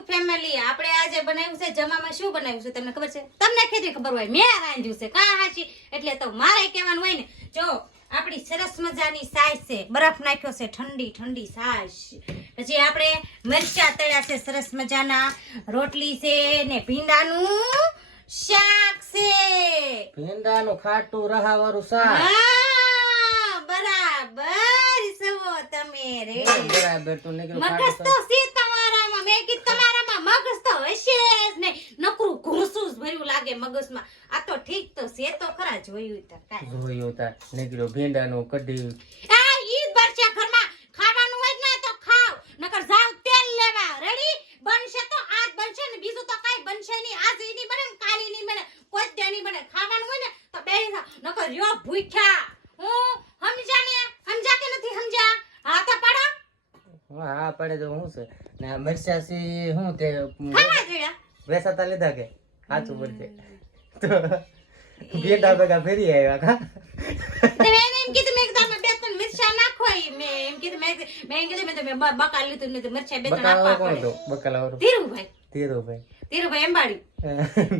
Facebook family આપણે આજે બનાવ્યું છે જમામાં શું બનાવ્યું છે તમને ખબર છે તમને ખેતી ખબર હોય મેં રાંધ્યું છે કા હાચી એટલે તો મારે કહેવાનું હોય ને જો આપણી સરસ મજાની સાસ છે બરફ નાખ્યો છે ઠંડી ઠંડી સાસ પછી આપણે મરચા તળ્યા છે સરસ મજાના રોટલી છે ને ભીંડાનું શાક છે ભીંડાનું ખાટું રહાવાળું શાક બરાબર સવો તમે રે બરાબર તો નીકળ્યું મગજ તો છે તમારામાં મેં કીધું તમારામાં મગજ તો હશે જ નહીં નકરું ઘૂસું જ ભર્યું લાગે મગજમાં આ તો ઠીક તો છે તો ખરા જોયું તો કાંઈ જોયું તાર નીકળ્યું ભીંડાનું કઢી આ ઈ બરચા ઘરમાં ખાવાનું હોય ને તો ખાવ નકર જાવ તેલ લેવા રેડી બનશે તો આજ બનશે ને બીજું તો કાઈ બનશે નહીં આજ ઈ ની બને ને કાલી ની બને કોઈ દે ની બને ખાવાનું હોય ને તો બે નકર યો ભૂખ્યા હું સમજા કે નથી સમજા હા તો પાડો હા પડે તો શું છે ને આ મરચા સી શું તે ખાવા જોયા વેસાતા લીધા કે સાચું બોલજે તો ભીંડા ભેગા ફેરી આવ્યા કા મેં એમ કીધું મેં તમે બે ત્રણ મિરચા નાખો મેં એમ કીધું મેં બકા લીધું ને મરચા બે ત્રણ બકાલા આપવા કોણ પડે તો બકાલા વાળું ધીરુભાઈ અંબાડી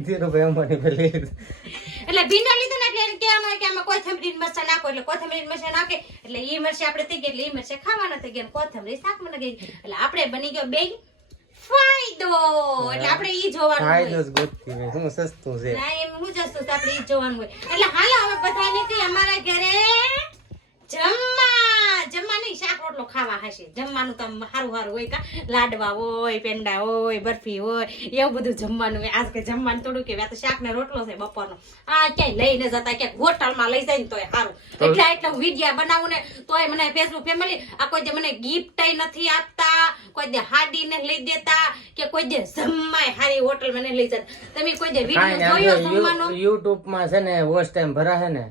ધીરુભાઈ અંબાણી પેલી એટલે ભીંડા લીધું ને એટલે એને કહેવાનું હોય કે આમાં કોથમરી મરચા નાખો એટલે કોથમરી મરચા નાખે એટલે ઈ મરચા આપણે થઈ ગઈ એટલે ઈ મરચા ખાવાના થઈ ગયા કોથમરી શાકમાં નાખી એટલે આપણે બની ગયો બે ફાયદો એટલે આપણે ઈ જોવાનું હોય ફાયદો જ ગોતતી હોય હું સસ્તું છે ના એમ હું જસ્તો તો આપણે ઈ જોવાનું હોય એટલે હાલો હવે બધા નીકળી અમારા ઘરે જમવાની શાક રોટલો ખાવા હશે જમવાનું તો સારું સારું હોય કા લાડવા હોય પેંડા હોય બરફી હોય એવું બધું જમવાનું હોય આજ કે જમવાનું થોડું કે તો શાક ને રોટલો છે બપોરનો આ ક્યાંય લઈને જતા ક્યાંક હોટલમાં લઈ જાય ને તોય સારું એટલે વિડિયા બનાવું ને તોય મને ફેસબુક ફેમિલી આ કોઈ દે મને ગિફ્ટ નથી આપતા કોઈ દે હાડી ને લઈ દેતા કે કોઈ દે જમવાય હારી હોટલ મને લઈ જતા તમે કોઈ દે વિડિયો જોયો જમવાનો YouTube માં છે ને વોચ ટાઈમ ભરાશે ને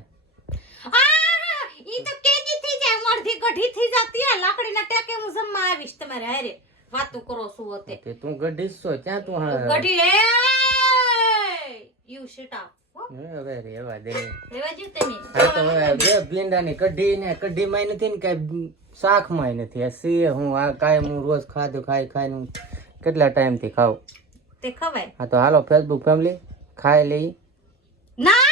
ઈ તો કેજી થઈ જાય અડધી કઢી થઈ જતી આ લાકડીના ટેકે હું જમવા આવીશ તમારે હારે વાતો કરો શું હોતે તે તું ગઢી છો ક્યાં તું કઢી એ યુ શટ અપ હવે રેવા દે રેવા જો તમે હા તો હવે બે ભીંડાની કઢી ને કઢી માં નથી ને કઈ શાક માં નથી આ સી હું આ કાય હું રોજ ખાધું ખાઈને કેટલા ટાઈમ થી ખાવ તે ખવાય હા તો હાલો ફેસબુક ફેમિલી ખાઈ લઈ ના